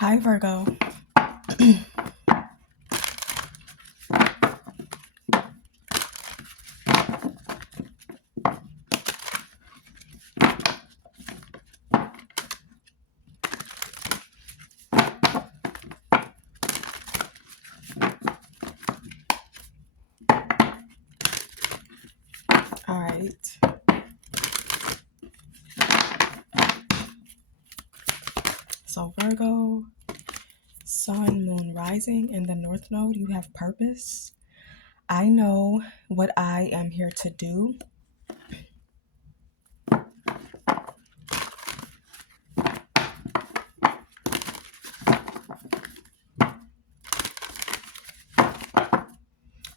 Hi, Virgo. All right. So, Virgo, Sun, Moon, Rising, in the North Node, you have purpose. I know what I am here to do.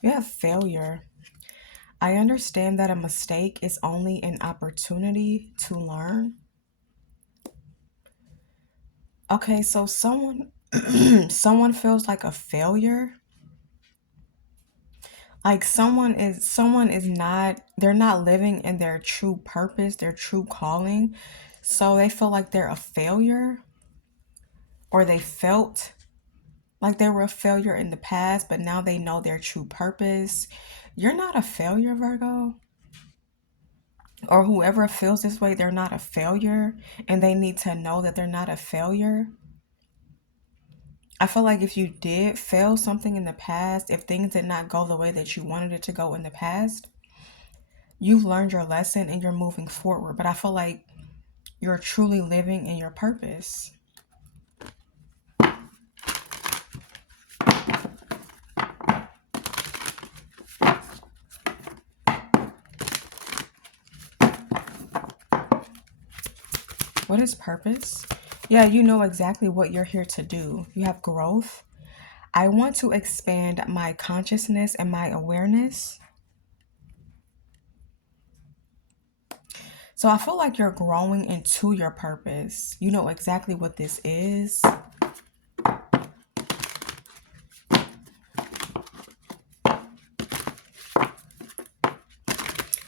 You have failure. I understand that a mistake is only an opportunity to learn. Okay, so someone someone feels like a failure. Like someone is not, they're not living in their true purpose, their true calling. So they feel like they're a failure, or they felt like they were a failure in the past, but now they know their true purpose. You're not a failure, Virgo. Or whoever feels this way, they're not a failure, and they need to know that they're not a failure. I feel like if you did fail something in the past, if things did not go the way that you wanted it to go in the past, you've learned your lesson and you're moving forward. But I feel like you're truly living in your purpose. What is purpose? Yeah, you know exactly what you're here to do. You have growth. I want to expand my consciousness and my awareness. So I feel like you're growing into your purpose. You know exactly what this is.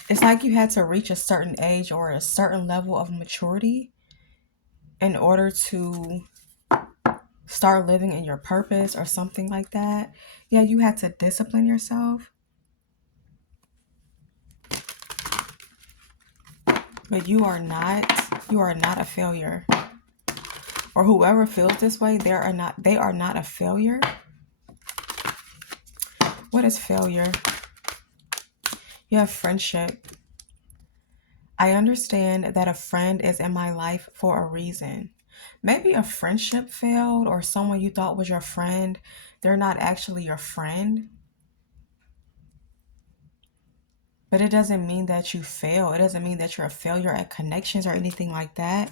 It's like you had to reach a certain age or a certain level of maturity in order to start living in your purpose or something like that. Yeah, you had to discipline yourself. But you are not a failure. Or whoever feels this way, they are not a failure. What is failure? You have friendship. I understand that a friend is in my life for a reason. Maybe a friendship failed, or someone you thought was your friend, they're not actually your friend. But it doesn't mean that you fail. It doesn't mean that you're a failure at connections or anything like that.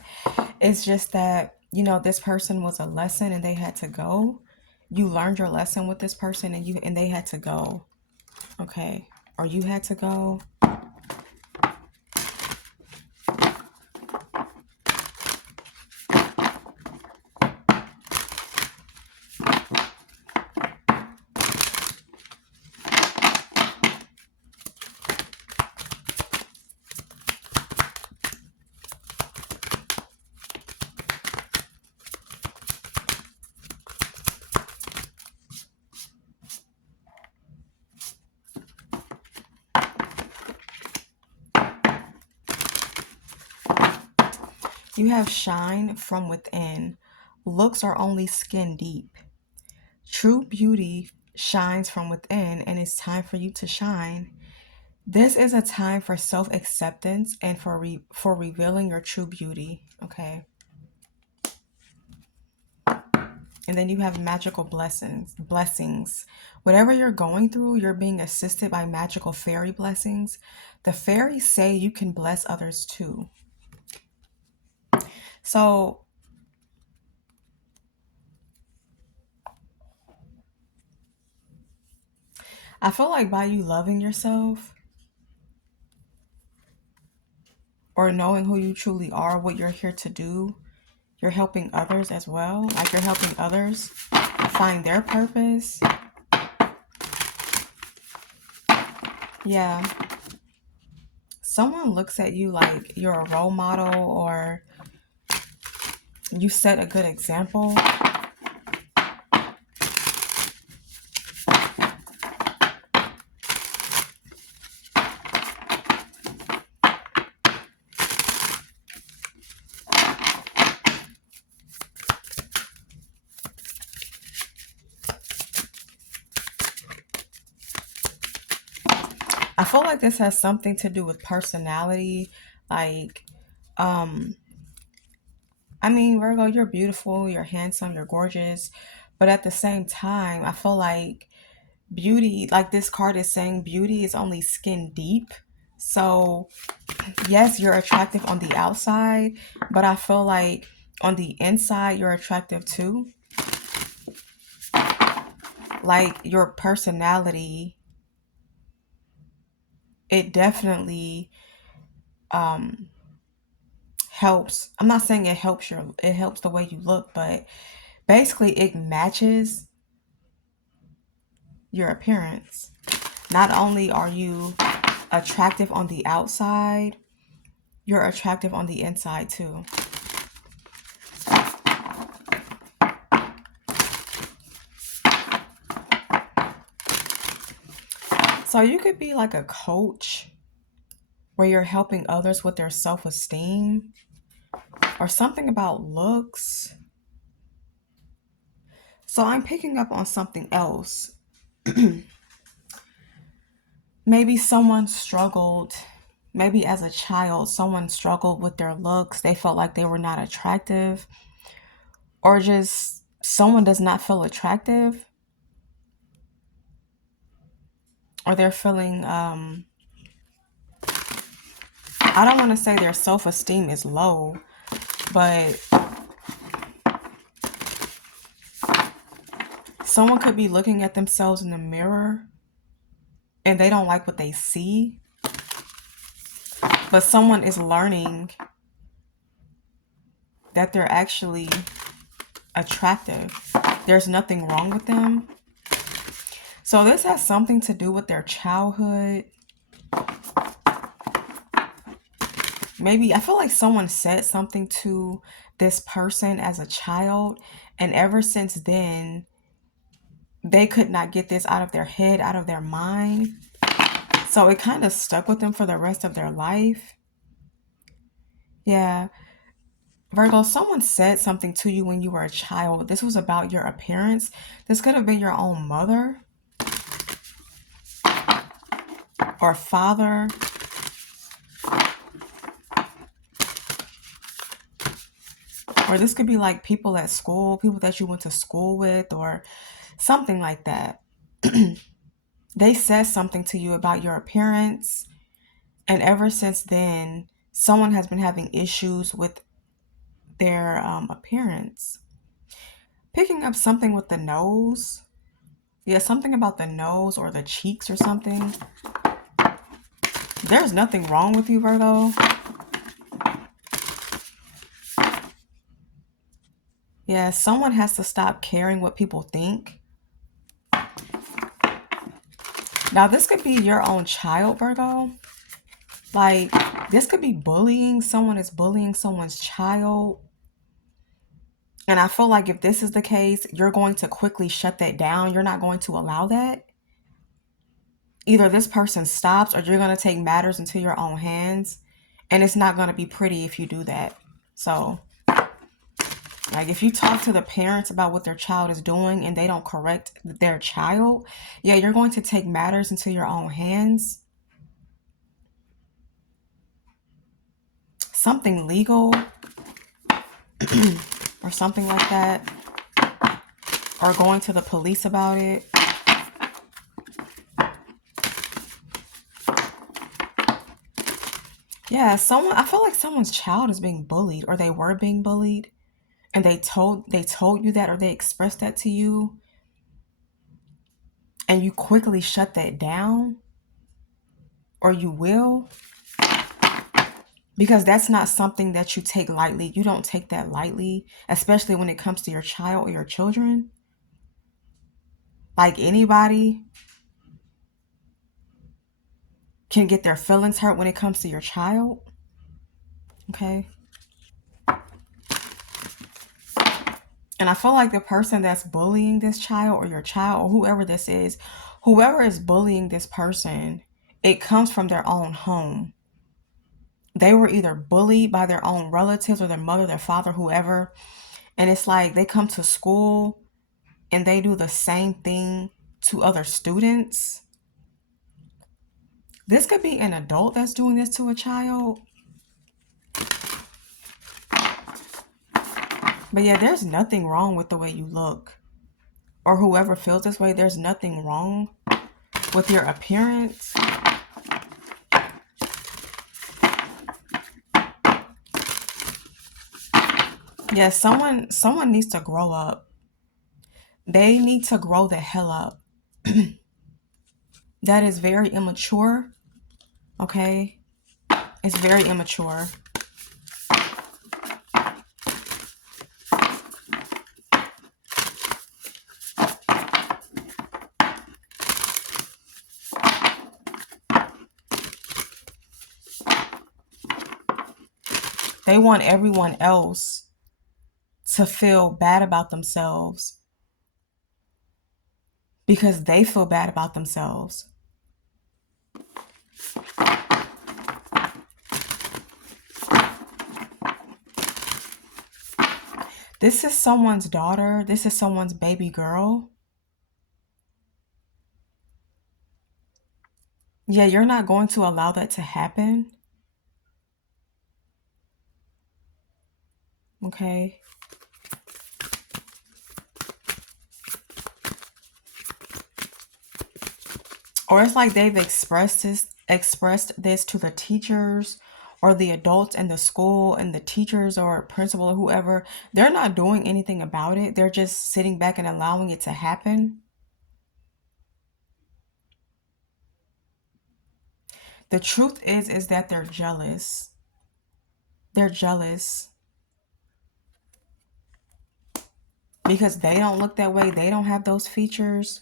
It's just that, this person was a lesson and they had to go. You learned your lesson with this person and they had to go. Okay. Or you had to go. You have shine from within. Looks are only skin deep. True beauty shines from within, and it's time for you to shine. This is a time for self-acceptance and for revealing your true beauty, okay? And then you have magical blessings. Whatever you're going through, you're being assisted by magical fairy blessings. The fairies say you can bless others too. So I feel like by you loving yourself or knowing who you truly are, what you're here to do, you're helping others as well. Like you're helping others find their purpose. Yeah. Someone looks at you like you're a role model or you set a good example. I feel like this has something to do with personality. Like, um, I mean, Virgo, you're beautiful, you're handsome, you're gorgeous. But at the same time, I feel like beauty, like this card is saying, beauty is only skin deep. So, yes, you're attractive on the outside, but I feel like on the inside, you're attractive too. Like your personality, it definitely um helps. I'm not saying it helps the way you look, but basically it matches your appearance. Not only are you attractive on the outside, you're attractive on the inside too. So you could be like a coach where you're helping others with their self-esteem or something about looks. So I'm picking up on something else. Maybe someone struggled, maybe as a child, someone struggled with their looks. They felt like they were not attractive, or just someone does not feel attractive, or they're feeling, I don't want to say their self esteem is low, but someone could be looking at themselves in the mirror and they don't like what they see, but someone is learning that they're actually attractive. There's nothing wrong with them. So this has something to do with their childhood. Maybe I feel like someone said something to this person as a child, and ever since then, they could not get this out of their head, out of their mind. So it kind of stuck with them for the rest of their life. Yeah. Virgo, someone said something to you when you were a child. This was about your appearance. This could have been your own mother or father. Or this could be like people at school, people that you went to school with, or something like that. They said something to you about your appearance. And ever since then, someone has been having issues with their appearance. Picking up something with the nose. Yeah, something about the nose or the cheeks or something. There's nothing wrong with you, Virgo. Yeah, someone has to stop caring what people think. Now, this could be your own child, Virgo. Like, this could be bullying. Someone is bullying someone's child. And I feel like if this is the case, you're going to quickly shut that down. You're not going to allow that. Either this person stops or you're going to take matters into your own hands. And it's not going to be pretty if you do that. So, like, if you talk to the parents about what their child is doing and they don't correct their child, yeah, you're going to take matters into your own hands. Something legal or something like that. Or going to the police about it. Yeah, I feel like someone's child is being bullied or they were being bullied and they told you that or they expressed that to you and you quickly shut that down or you will because that's not something that you take lightly. You don't take that lightly, especially when it comes to your child or your children. Like anybody can get their feelings hurt when it comes to your child. Okay? And I feel like the person that's bullying this child or your child or whoever this is, whoever is bullying this person, it comes from their own home. They were either bullied by their own relatives or their mother, their father, whoever. And it's like they come to school and they do the same thing to other students. This could be an adult that's doing this to a child. But yeah, there's nothing wrong with the way you look. Or whoever feels this way, there's nothing wrong with your appearance. Yeah, someone needs to grow up. They need to grow the hell up. That is very immature. Okay? It's very immature. They want everyone else to feel bad about themselves because they feel bad about themselves. This is someone's daughter. This is someone's baby girl. Yeah, you're not going to allow that to happen. Okay? Or it's like they've expressed this to the teachers or the adults in the school and the teachers or principal or whoever. They're not doing anything about it. They're just sitting back and allowing it to happen. The truth is that they're jealous. They're jealous because they don't look that way. They don't have those features.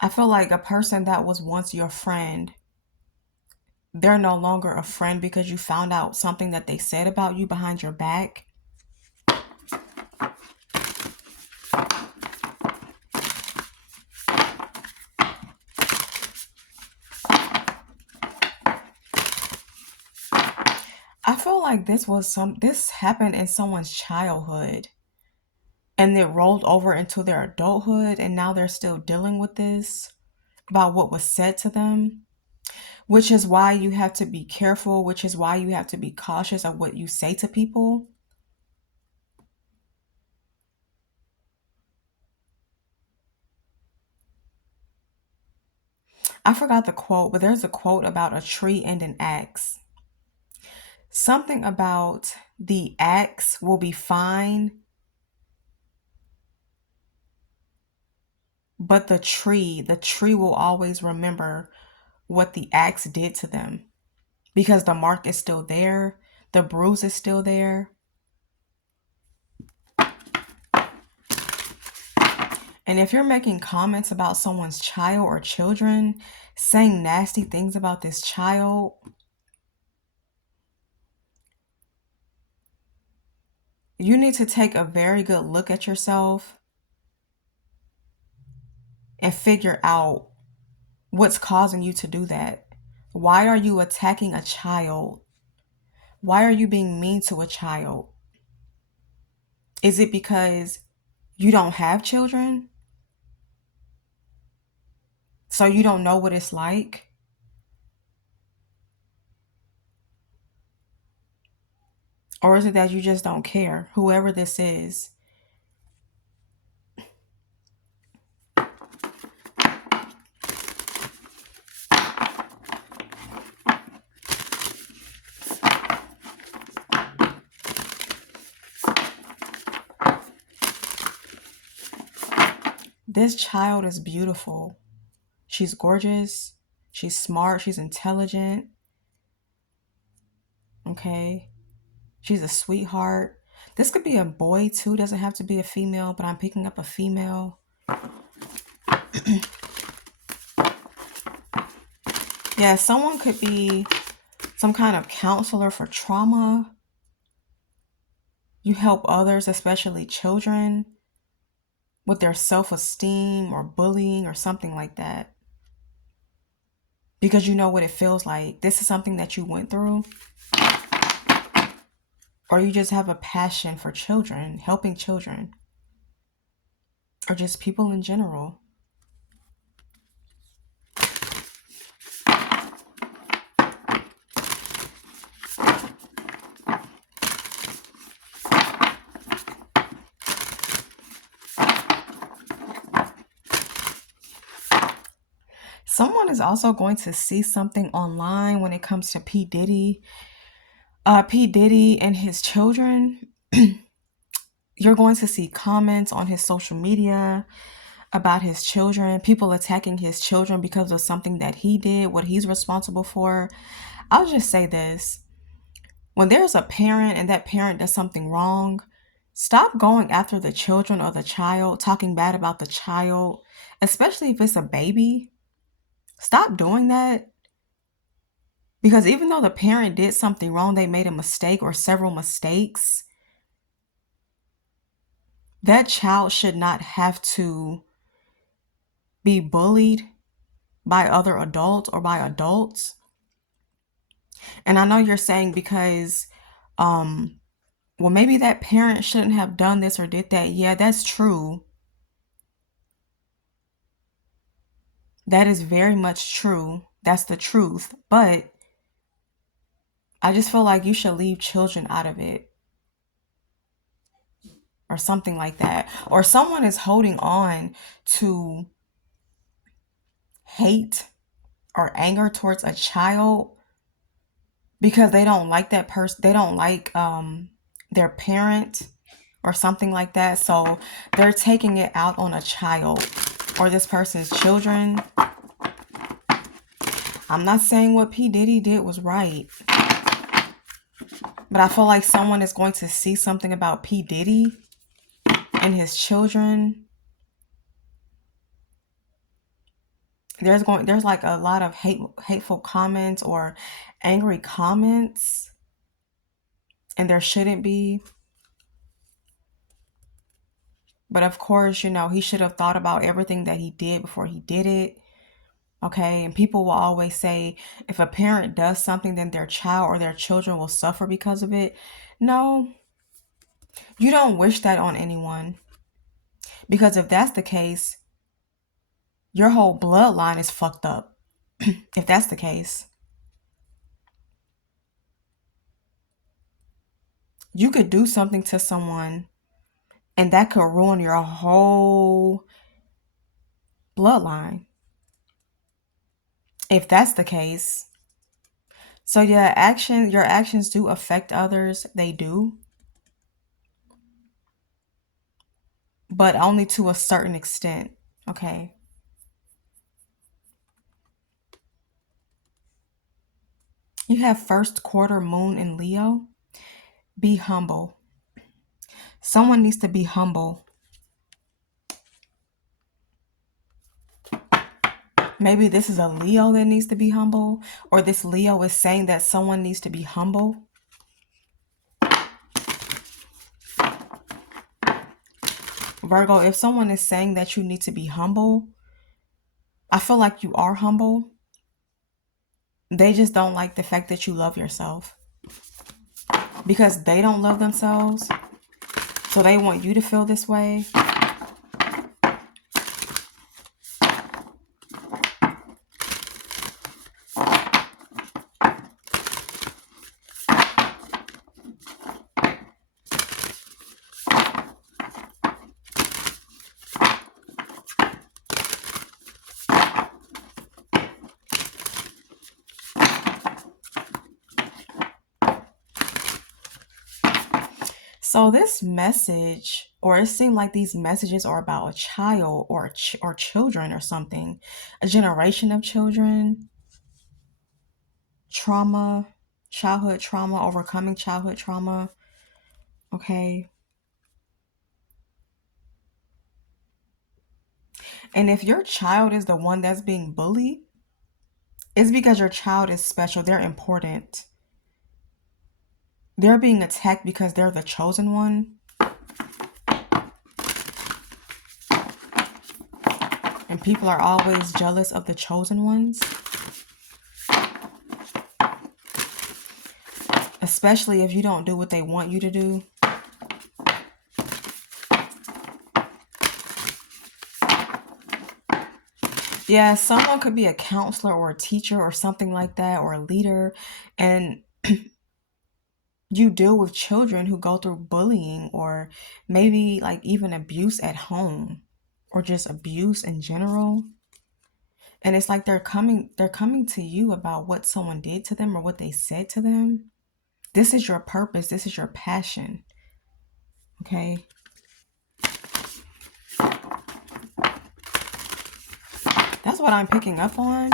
I feel like a person that was once your friend, they're no longer a friend because you found out something that they said about you behind your back. I feel like this happened in someone's childhood and it rolled over into their adulthood and now they're still dealing with this about what was said to them, which is why you have to be careful, which is why you have to be cautious of what you say to people. I forgot the quote, but there's a quote about a tree and an axe. Something about the axe will be fine, but the tree will always remember what the axe did to them because the mark is still there, the bruise is still there. And if you're making comments about someone's child or children, saying nasty things about this child, you need to take a very good look at yourself and figure out what's causing you to do that. Why are you attacking a child? Why are you being mean to a child? Is it because you don't have children? So you don't know what it's like? Or is it that you just don't care? Whoever this is. This child is beautiful. She's gorgeous. She's smart. She's intelligent. Okay. She's a sweetheart. This could be a boy too. Doesn't have to be a female, but I'm picking up a female. Yeah, someone could be some kind of counselor for trauma. You help others, especially children, with their self-esteem or bullying or something like that. Because you know what it feels like. This is something that you went through. Or you just have a passion for children, helping children, or just people in general. Someone is also going to see something online when it comes to P. Diddy. P. Diddy and his children. You're going to see comments on his social media about his children, people attacking his children because of something that he did, what he's responsible for. I'll just say this. When there's a parent and that parent does something wrong, stop going after the children or the child, talking bad about the child, especially if it's a baby. Stop doing that. Because even though the parent did something wrong, they made a mistake or several mistakes, that child should not have to be bullied by other adults or by adults. And I know you're saying because, well, maybe that parent shouldn't have done this or did that. Yeah, that's true. That is very much true. That's the truth. But I just feel like you should leave children out of it. Or something like that. Or someone is holding on to hate or anger towards a child because they don't like that person. They don't like their parent or something like that. So they're taking it out on a child or this person's children. I'm not saying what P. Diddy did was right, but I feel like someone is going to see something about P. Diddy and his children. There's like a lot of hateful comments or angry comments, and there shouldn't be. But of course, he should have thought about everything that he did before he did it. Okay, and people will always say if a parent does something, then their child or their children will suffer because of it. No, you don't wish that on anyone. Because if that's the case, your whole bloodline is fucked up. If that's the case. You could do something to someone and that could ruin your whole bloodline. If that's the case. So yeah, your actions do affect others. They do. But only to a certain extent. Okay. You have first quarter moon in Leo. Be humble. Someone needs to be humble. Maybe this is a Leo that needs to be humble, or this Leo is saying that someone needs to be humble. Virgo, if someone is saying that you need to be humble, I feel like you are humble. They just don't like the fact that you love yourself. Because they don't love themselves, so they want you to feel this way. So this message, or it seemed like these messages are about a child or children or something, a generation of children, trauma, childhood trauma, overcoming childhood trauma. Okay. And if your child is the one that's being bullied, it's because your child is special. They're important. They're being attacked because they're the chosen one. And people are always jealous of the chosen ones. especially if you don't do what they want you to do. Yeah, someone could be a counselor or a teacher or something like that, or a leader, and you deal with children who go through bullying or maybe like even abuse at home or just abuse in general. And it's like they're coming to you about what someone did to them or what they said to them. This is your purpose, this is your passion. Okay? That's what I'm picking up on.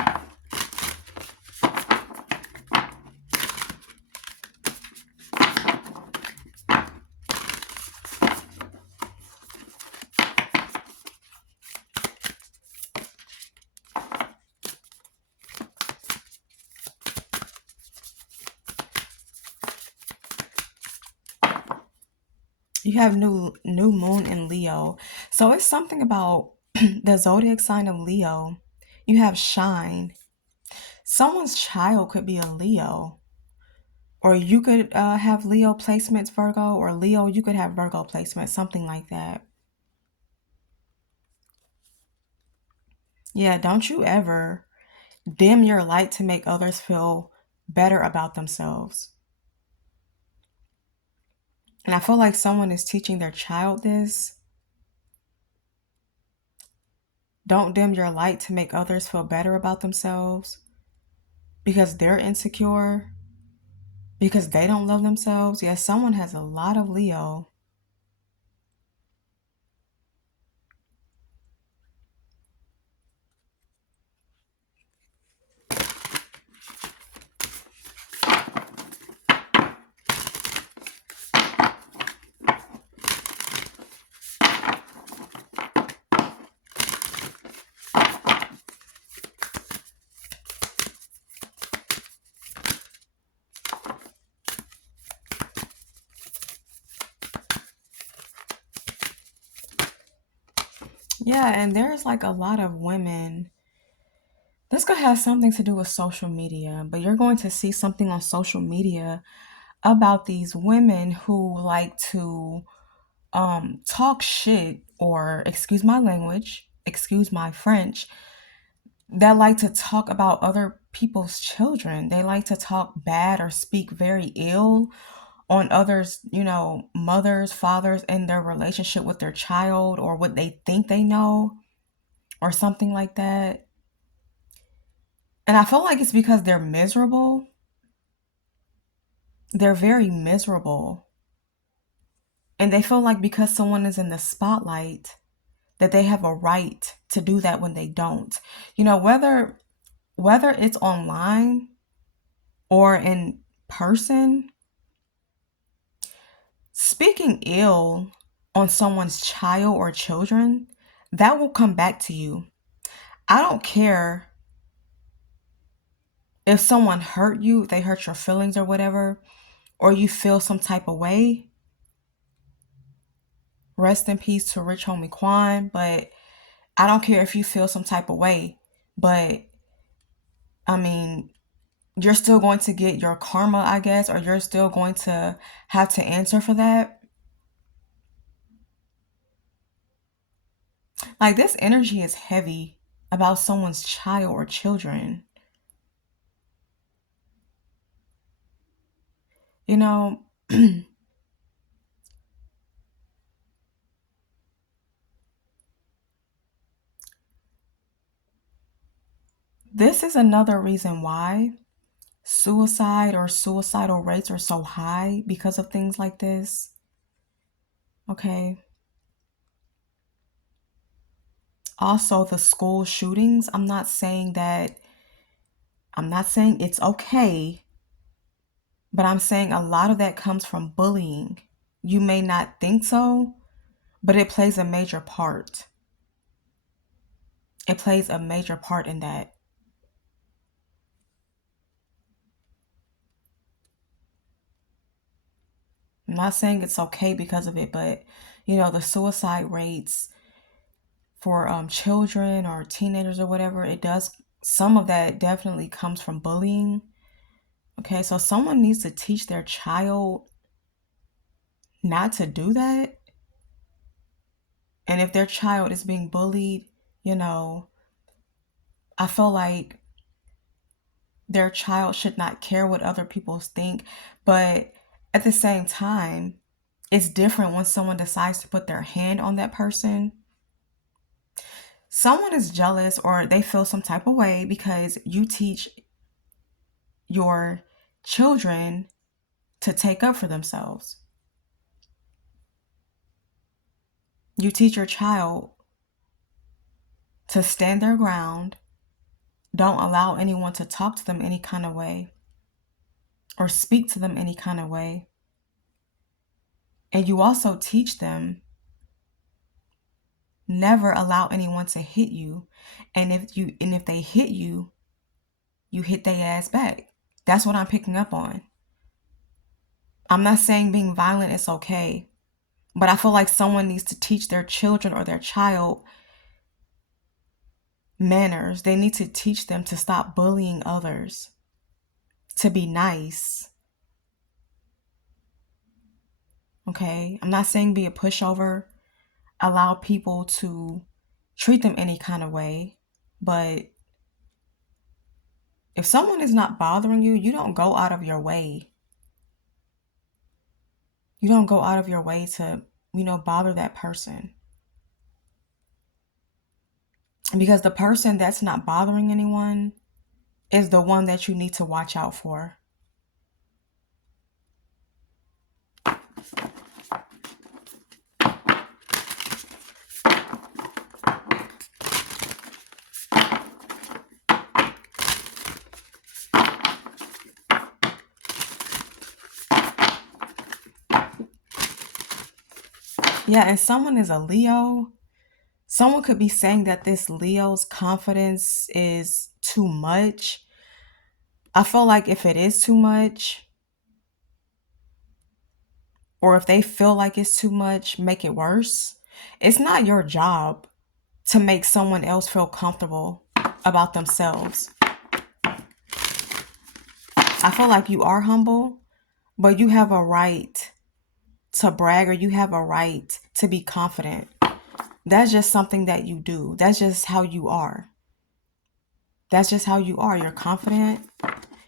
You have new moon in Leo. So it's something about the zodiac sign of Leo. You have shine. Someone's child could be a Leo. Or you could have Leo placements, Virgo, or Leo, you could have Virgo placements, something like that. Yeah, don't you ever dim your light to make others feel better about themselves. And I feel like someone is teaching their child this. Don't dim your light to make others feel better about themselves because they're insecure, because they don't love themselves. Yeah, someone has a lot of Leo. Yeah, and there's like a lot of women. This could have something to do with social media, but you're going to see something on social media about these women who like to talk shit, or excuse my language, excuse my French, that like to talk about other people's children. They like to talk bad or speak very ill on others, mothers, fathers in their relationship with their child or what they think they know or something like that. And I feel like it's because they're miserable. They're very miserable. And they feel like because someone is in the spotlight, that they have a right to do that when they don't. Whether it's online or in person, speaking ill on someone's child or children, that will come back to you. I don't care if someone hurt you, they hurt your feelings or whatever, or you feel some type of way. Rest in peace to Rich Homie Quan, but I don't care if you feel some type of way, but I mean, you're still going to get your karma, I guess, or you're still going to have to answer for that. Like, this energy is heavy about someone's child or children. You know, this is another reason why suicide or suicidal rates are so high because of things like this. Okay. Also, the school shootings, I'm not saying it's okay, but I'm saying a lot of that comes from bullying. You may not think so, but it plays a major part. It plays a major part in that. I'm not saying it's okay because of it, but the suicide rates for children or teenagers or whatever, it does. Some of that definitely comes from bullying. Okay, so someone needs to teach their child not to do that. And if their child is being bullied, you know, I feel like their child should not care what other people think. But at the same time, it's different when someone decides to put their hand on that person. Someone is jealous or they feel some type of way because you teach your children to take up for themselves. You teach your child to stand their ground. Don't allow anyone to talk to them any kind of way or speak to them any kind of way. And you also teach them never allow anyone to hit you. And if they hit you, you hit their ass back. That's what I'm picking up on. I'm not saying being violent is okay, but I feel like someone needs to teach their children or their child manners. They need to teach them to stop bullying others, to be nice. Okay? I'm not saying be a pushover, allow people to treat them any kind of way, but if someone is not bothering you, you don't go out of your way. You don't go out of your way to, bother that person. Because the person that's not bothering anyone is the one that you need to watch out for. Yeah, and someone is a Leo. Someone could be saying that this Leo's confidence is too much. I feel like if it is too much, or if they feel like it's too much, make it worse. It's not your job to make someone else feel comfortable about themselves. I feel like you are humble, but you have a right to brag or you have a right to be confident. That's just something that you do. That's just how you are. That's just how you are. You're confident.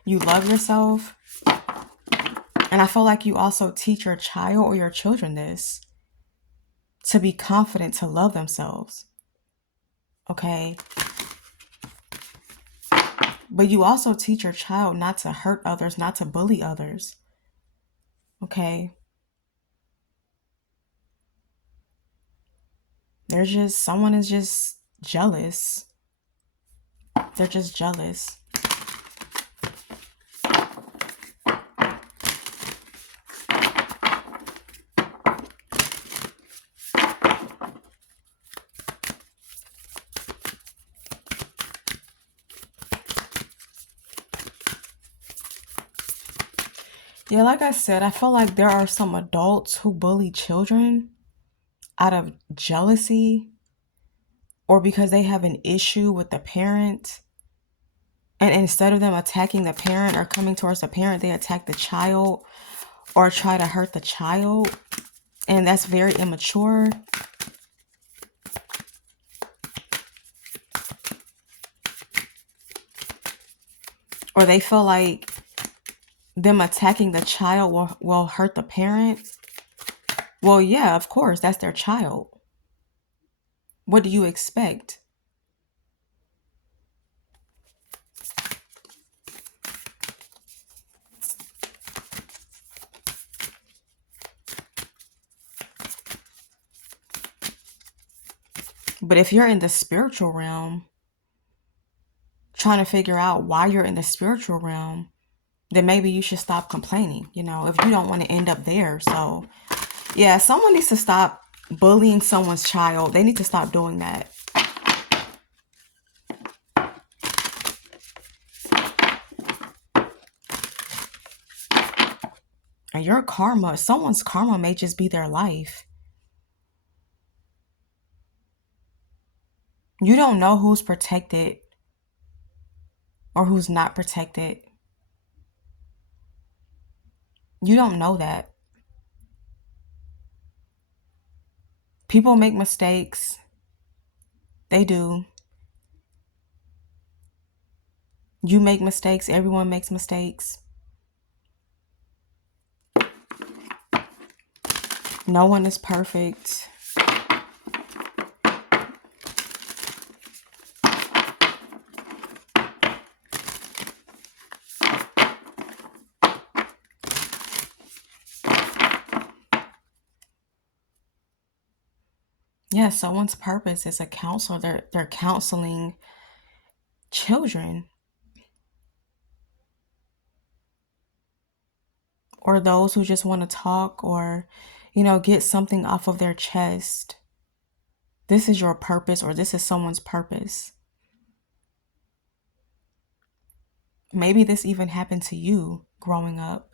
You love yourself. And I feel like you also teach your child or your children this, to be confident, to love themselves. Okay? But you also teach your child not to hurt others, not to bully others. Okay? Someone is just jealous. They're just jealous. Yeah, like I said, I feel like there are some adults who bully children out of jealousy or because they have an issue with the parent. And instead of them attacking the parent or coming towards the parent, they attack the child or try to hurt the child. And that's very immature. Or they feel like them attacking the child will hurt the parent. Well, yeah, of course, that's their child. What do you expect? But if you're in the spiritual realm, trying to figure out why you're in the spiritual realm, then maybe you should stop complaining, if you don't want to end up there. So, yeah, someone needs to stop bullying someone's child. They need to stop doing that. And someone's karma may just be their life. You don't know who's protected or who's not protected. You don't know that. People make mistakes. They do. You make mistakes. Everyone makes mistakes. No one is perfect. Yeah, someone's purpose is a counselor. They're counseling children or those who just want to talk or, get something off of their chest. This is your purpose or this is someone's purpose. Maybe this even happened to you growing up.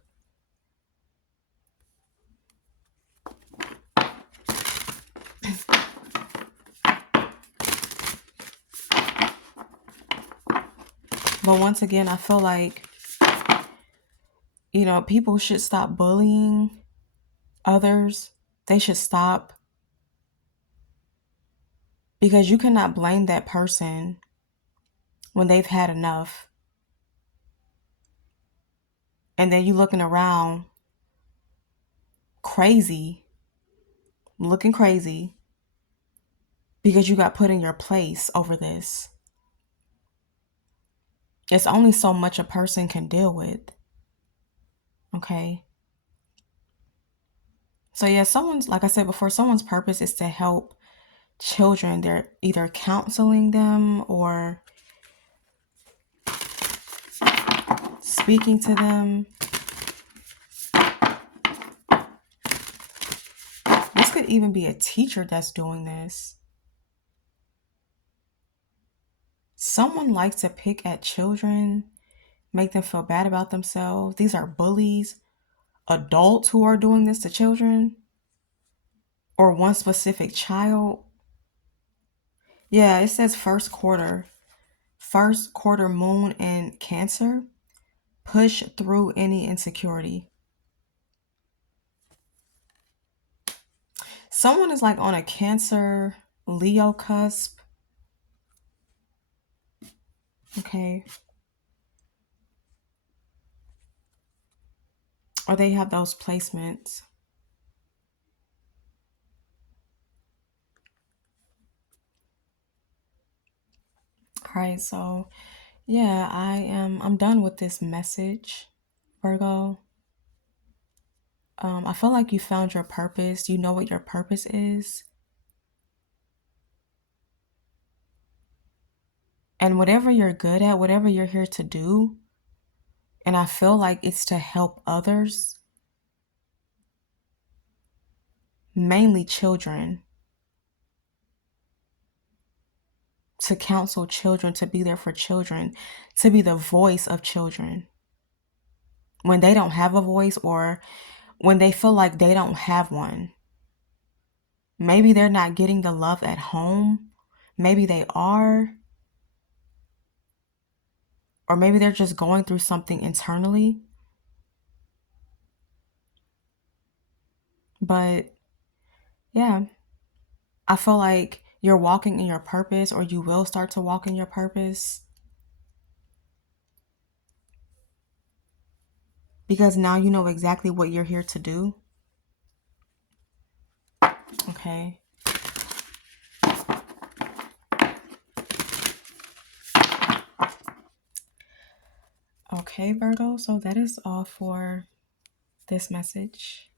But once again, I feel like, people should stop bullying others. They should stop, because you cannot blame that person when they've had enough. And then you looking around crazy, looking crazy because you got put in your place over this. It's only so much a person can deal with. Okay. So yeah, like I said before, someone's purpose is to help children. They're either counseling them or speaking to them. This could even be a teacher that's doing this. Someone likes to pick at children, make them feel bad about themselves. These are bullies, adults who are doing this to children, or one specific child. Yeah, it says first quarter moon in Cancer. Push through any insecurity. Someone is like on a Cancer Leo cusp. Okay. Or they have those placements. All right, so yeah, I'm done with this message, Virgo. I feel like you found your purpose. You know what your purpose is. And whatever you're good at, whatever you're here to do, and I feel like it's to help others, mainly children, to counsel children, to be there for children, to be the voice of children. When they don't have a voice or when they feel like they don't have one. Maybe they're not getting the love at home. Maybe they are. Or maybe they're just going through something internally. But yeah, I feel like you're walking in your purpose, or you will start to walk in your purpose. Because now you know exactly what you're here to do. Okay. Okay, Virgo. So that is all for this message.